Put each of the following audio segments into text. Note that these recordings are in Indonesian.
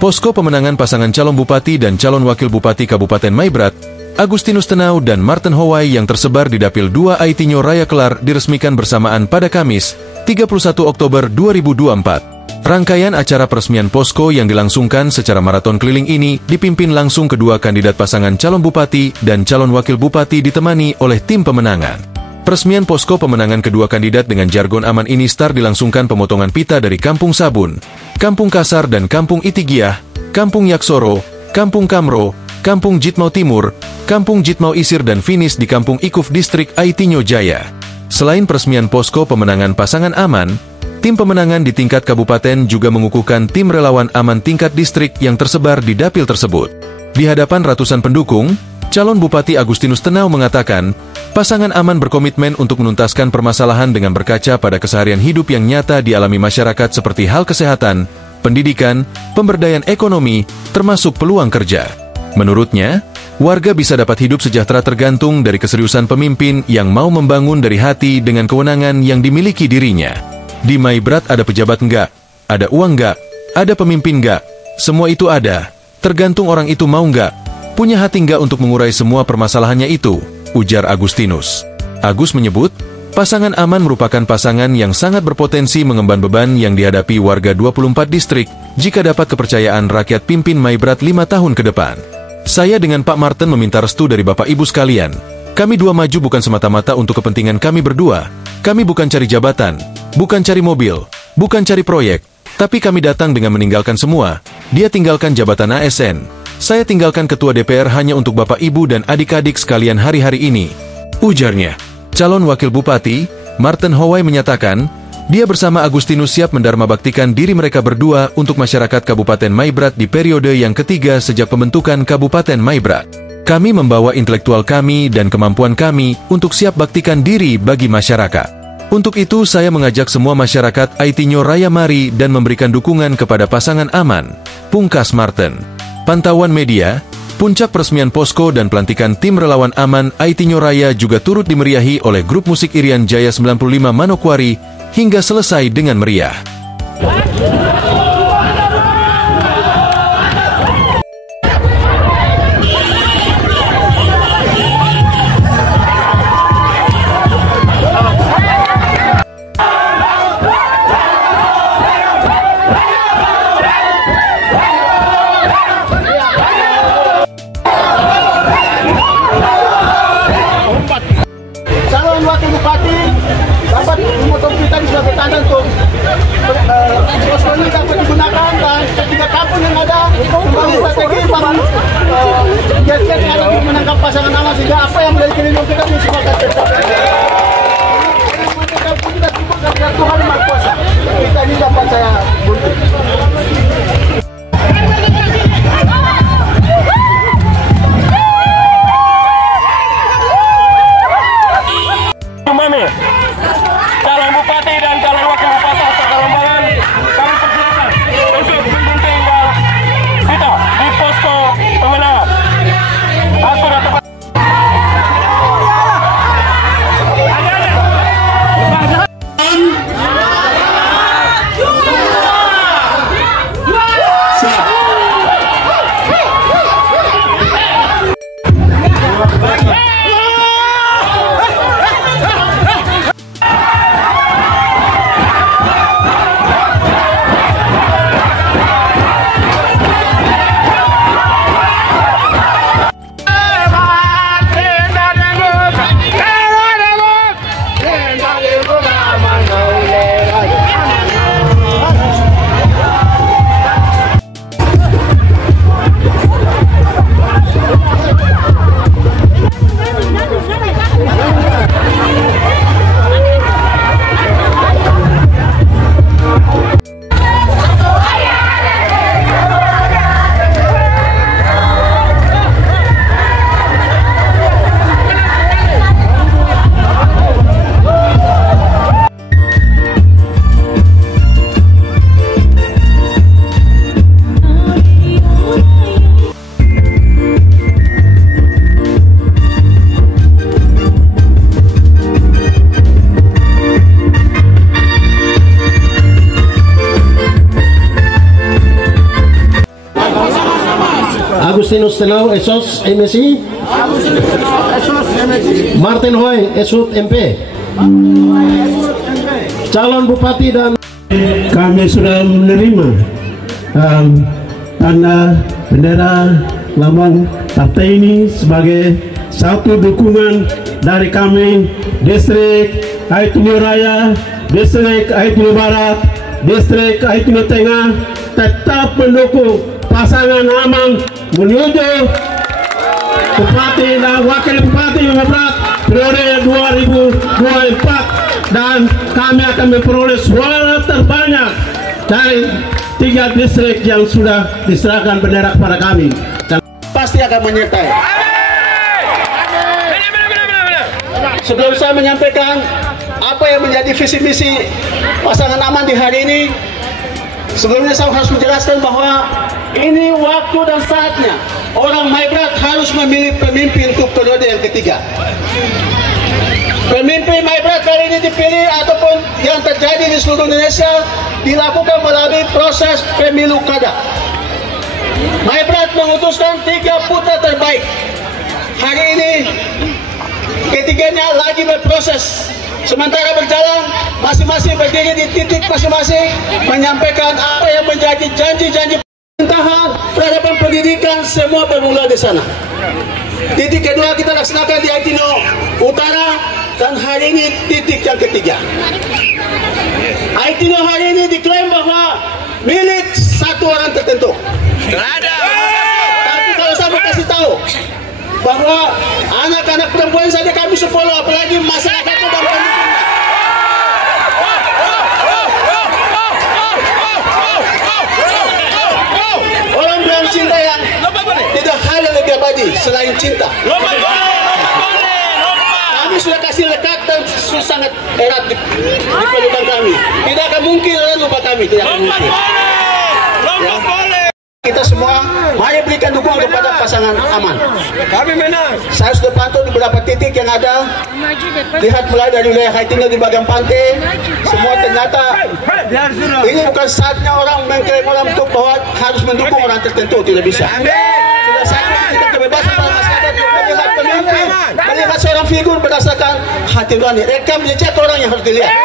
Posko pemenangan pasangan calon bupati dan calon wakil bupati Kabupaten Maibrat, Agustinus Tenau dan Martin Howai yang tersebar di Dapil 2 Aitinyo Raya Kelar diresmikan bersamaan pada Kamis, 31 Oktober 2024. Rangkaian acara peresmian posko yang dilangsungkan secara maraton keliling ini dipimpin langsung kedua kandidat pasangan calon bupati dan calon wakil bupati ditemani oleh tim pemenangan. Peresmian posko pemenangan kedua kandidat dengan jargon aman ini start dilangsungkan pemotongan pita dari Kampung Sabun, Kampung Kasar dan Kampung Itigiah, Kampung Yaksoro, Kampung Kamro, Kampung Jitmau Timur, Kampung Jitmau Isir dan finish di Kampung Ikuf Distrik Aitinyo Jaya. Selain peresmian posko pemenangan pasangan aman, tim pemenangan di tingkat kabupaten juga mengukuhkan tim relawan aman tingkat distrik yang tersebar di dapil tersebut. Di hadapan ratusan pendukung, calon Bupati Agustinus Tenau mengatakan, pasangan aman berkomitmen untuk menuntaskan permasalahan dengan berkaca pada keseharian hidup yang nyata dialami masyarakat seperti hal kesehatan, pendidikan, pemberdayaan ekonomi, termasuk peluang kerja. Menurutnya, warga bisa dapat hidup sejahtera tergantung dari keseriusan pemimpin yang mau membangun dari hati dengan kewenangan yang dimiliki dirinya. Di Maibrat ada pejabat enggak, ada uang enggak, ada pemimpin enggak, semua itu ada. Tergantung orang itu mau enggak, punya hati enggak untuk mengurai semua permasalahannya itu, ujar Agustinus. Agus menyebut, pasangan aman merupakan pasangan yang sangat berpotensi mengemban beban yang dihadapi warga 24 distrik jika dapat kepercayaan rakyat pimpin Maibrat 5 tahun ke depan. Saya dengan Pak Martin meminta restu dari Bapak Ibu sekalian. Kami dua maju bukan semata-mata untuk kepentingan kami berdua. Kami bukan cari jabatan, bukan cari mobil, bukan cari proyek, tapi kami datang dengan meninggalkan semua. Dia tinggalkan jabatan ASN. Saya tinggalkan ketua DPR hanya untuk Bapak Ibu dan adik-adik sekalian hari-hari ini, ujarnya. Calon Wakil Bupati, Martin Howai menyatakan, dia bersama Agustinus siap mendarmabaktikan diri mereka berdua untuk masyarakat Kabupaten Maibrat di periode yang ketiga sejak pembentukan Kabupaten Maibrat. Kami membawa intelektual kami dan kemampuan kami untuk siap baktikan diri bagi masyarakat. Untuk itu saya mengajak semua masyarakat Aitinyo Raya mari dan memberikan dukungan kepada pasangan aman, pungkas Martin. Pantauan media, puncak peresmian posko dan pelantikan tim relawan aman Aitinyo Raya juga turut dimeriahi oleh grup musik Irian Jaya 95 Manokwari hingga selesai dengan meriah. Calon wakil bupati dapat memotong pita di sebagai tanda untuk posko ini dapat digunakan dan ketiga kampung yang ada membangun strategi membangun jet-jet yang ada untuk menangkap pasangan aman sehingga apa yang menjadi keinginan kita bisa tercapai. Tuhan Maha Kuasa, kita ini dapat saya buntu. Calon bupati dan calon wakil bupati asal Kalombangan, kami persilakan untuk menggunting kita di posko pemenangan. Aku dan tempat. Agustinus Tenau, Esos, MSI. Martin Hoy, Esut, MP. Calon Bupati dan kami sudah menerima tanda bendera lambang partai ini sebagai satu dukungan dari kami distrik Aitulio Raya, distrik Aitulio Barat, distrik Aitulio Tengah tetap mendukung pasangan Aman menuju Bupati dan Wakil Bupati Maibrat periode 2024, dan kami akan memperoleh suara terbanyak dari 3 distrik yang sudah diserahkan bendera kepada kami, dan pasti akan menyertai. Sebelum saya menyampaikan apa yang menjadi visi misi pasangan Aman di hari ini, sebelumnya saya harus menjelaskan bahwa ini waktu dan saatnya orang Maibrat harus memilih pemimpin untuk periode yang ketiga. Pemimpin Maibrat kali ini dipilih ataupun yang terjadi di seluruh Indonesia dilakukan melalui proses pemilu kada. Maibrat memutuskan 3 putra terbaik. Hari ini ketiganya lagi berproses. Sementara berjalan, masing-masing berdiri di titik masing-masing, menyampaikan apa yang menjadi janji-janji pemerintahan terhadap pendidikan, semua bermula di sana. Titik kedua kita laksanakan di Aitino Utara, dan hari ini titik yang ketiga. Aitino hari ini diklaim bahwa milik satu orang tertentu. Tapi kalau saya mau kasih tahu bahwa anak-anak perempuan saja kami 10, apalagi masyarakatnya dan penduduknya. Orang bilang cinta yang tidak hal yang lebih abadi selain cinta. Kami sudah kasih lekat dan sangat erat di pelukan kami. Tidak akan mungkin orang lupa kami, tidak akan mungkin. Ya. Kita semua mari berikan dukungan kepada pasangan Aman. Kami menang. Saya sudah pantau di beberapa titik yang ada. Lihat mulai dari wilayah Aitino di bagian pantai, semua ternyata ini bukan saatnya orang mengklaim orang untuk bahwa harus mendukung orang tertentu, tidak bisa. Sudah saatnya kita kebebasan para masyarakat melihat pemimpin, melihat seorang figur berdasarkan hati nurani. Rekam jejak orang yang harus dilihat.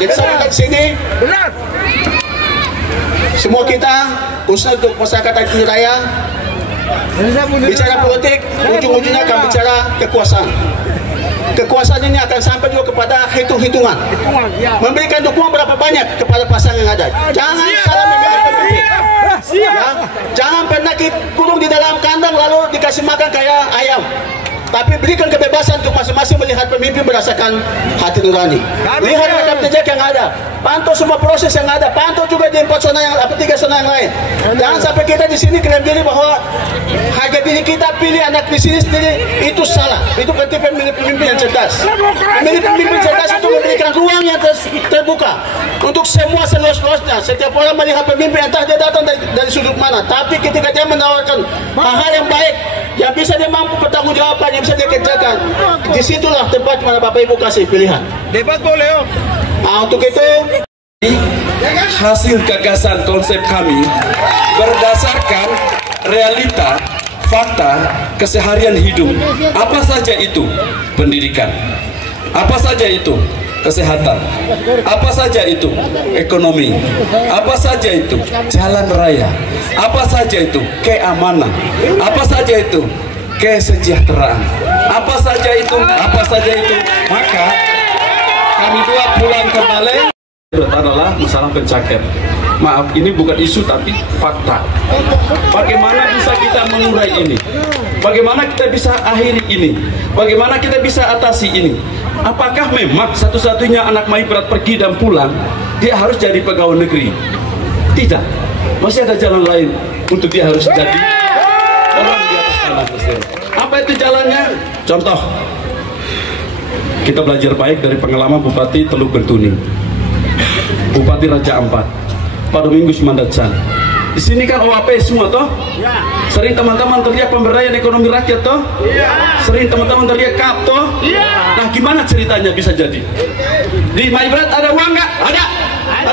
Jadi sampai di sini. Semua kita, khususnya untuk masyarakat Aitino Raya, bicara politik, ujung-ujungnya akan bicara kekuasaan. Kekuasaan ini akan sampai juga kepada hitung-hitungan. Memberikan dukungan berapa banyak kepada pasangan yang ada. Jangan salah memilih pemimpin. Ya, jangan pernah kurung di dalam kandang lalu dikasih makan kayak ayam. Tapi berikan kebebasan untuk masing-masing melihat pemimpin berdasarkan hati nurani. Lihat rekam jejak yang ada, pantau semua proses yang ada, pantau juga di 4 zona yang 3 zona yang lain. Jangan sampai kita di sini klaim diri bahwa harga diri kita pilih anak di sini sendiri, itu salah. Itu berarti memilih pemimpin yang cerdas. Memilih pemimpin cerdas itu memberikan ruang yang terbuka untuk semua seluas-luasnya. Setiap orang melihat pemimpin, entah dia datang dari sudut mana, tapi ketika dia menawarkan hal-hal yang baik, yang bisa dia mampu bertanggungjawabkan, yang bisa dia kerjakan, disitulah tempat mana Bapak Ibu kasih pilihan. Debat boleh. Untuk itu hasil gagasan konsep kami berdasarkan realita, fakta, keseharian hidup. Apa saja itu? Pendidikan. Apa saja itu? Kesehatan. Apa saja itu? Ekonomi. Apa saja itu? Jalan raya. Apa saja itu? Keamanan. Apa saja itu? Kesejahteraan. Apa saja itu? Apa saja itu? Maka kami dua pulang ke Balai adalah masalah pencakar. Maaf, ini bukan isu tapi fakta. Bagaimana bisa kita mengurai ini? Bagaimana kita bisa akhiri ini? Bagaimana kita bisa atasi ini? Apakah memang satu-satunya anak Maibrat pergi dan pulang, dia harus jadi pegawai negeri? Tidak. Masih ada jalan lain untuk dia harus jadi orang di atas tanah. Apa itu jalannya? Contoh, kita belajar baik dari pengalaman Bupati Teluk Bentuni, Bupati Raja Ampat, pada Minggu Mandatsan. Di sini kan OAP semua toh? Sering teman-teman teriak pemberdayaan ekonomi rakyat toh? Sering teman-teman teriak KAP toh? Nah, gimana ceritanya bisa jadi? Di Maibrat ada uang nggak? Ada.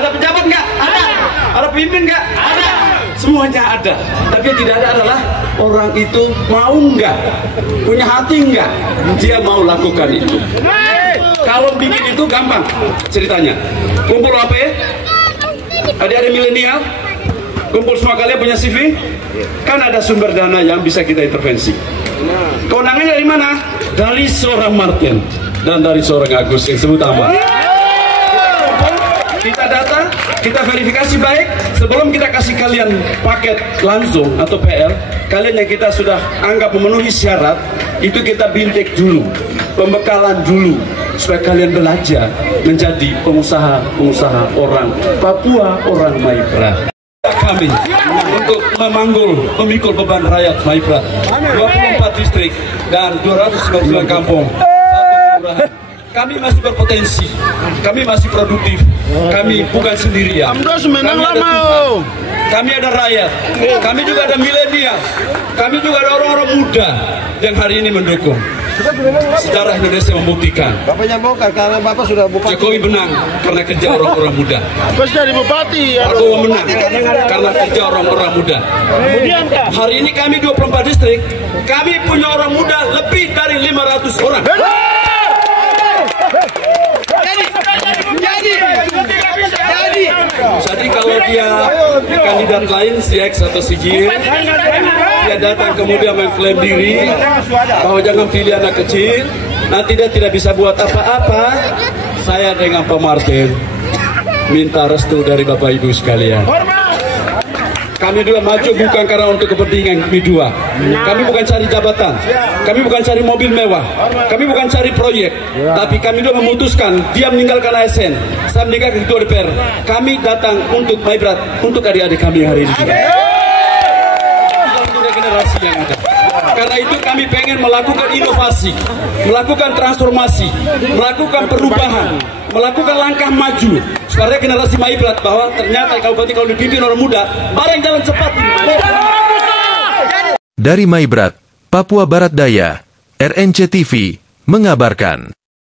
Ada pejabat nggak? Ada. Ada pemimpin nggak? Ada. semuanya ada. Tapi yang tidak ada adalah orang itu mau nggak, punya hati nggak, dia mau lakukan itu. Kalau bikin itu gampang ceritanya. Kumpul HP, adik-adik milenial, kumpul semua kalian punya CV, kan ada sumber dana yang bisa kita intervensi. Kewenangannya dari mana? Dari seorang Martin dan dari seorang Agus yang sebut apa? Kita data, kita verifikasi baik. Sebelum kita kasih kalian paket langsung atau PL, kalian yang kita sudah anggap memenuhi syarat, itu kita bintik dulu, pembekalan dulu, supaya kalian belajar menjadi pengusaha-pengusaha orang Papua, orang Maibrat. Kami untuk memikul beban rakyat Maibrat, 24 distrik dan 299 kampung, 1 kelurahan. Kami masih berpotensi, kami masih produktif, kami bukan sendirian. Kami ada rakyat, kami juga ada milenial, kami juga ada orang-orang muda yang hari ini mendukung. Sejarah Indonesia membuktikan Bapaknya bongkar karena Bapak sudah bupati. Jokowi menang karena kerja orang-orang muda. Terus jadi bupati. Prabowo menang karena kerja orang-orang muda. Hari ini kami 24 distrik, kami punya orang muda lebih dari 500 orang. Jadi kalau dia kandidat lain, si X atau si Y, dia datang kemudian mengklaim diri bahwa jangan pilih anak kecil, nanti dia tidak bisa buat apa-apa. Saya dengan Pak Martin minta restu dari Bapak Ibu sekalian. Kami juga maju bukan karena untuk kepentingan kedua. Kami bukan cari jabatan, kami bukan cari mobil mewah, kami bukan cari proyek. Tapi kami juga memutuskan, dia meninggalkan ASN, saya meninggalkan Ketua DPR. Kami datang untuk Maibrat, untuk adik-adik kami hari ini juga. Untuk generasi yang ada. Karena itu kami pengen melakukan inovasi, melakukan transformasi, melakukan perubahan, melakukan langkah maju supaya generasi Maibrat bahwa ternyata kabupaten kalau dipimpin orang muda, bareng jalan cepat. Dari Maibrat, Papua Barat Daya, RNC TV mengabarkan.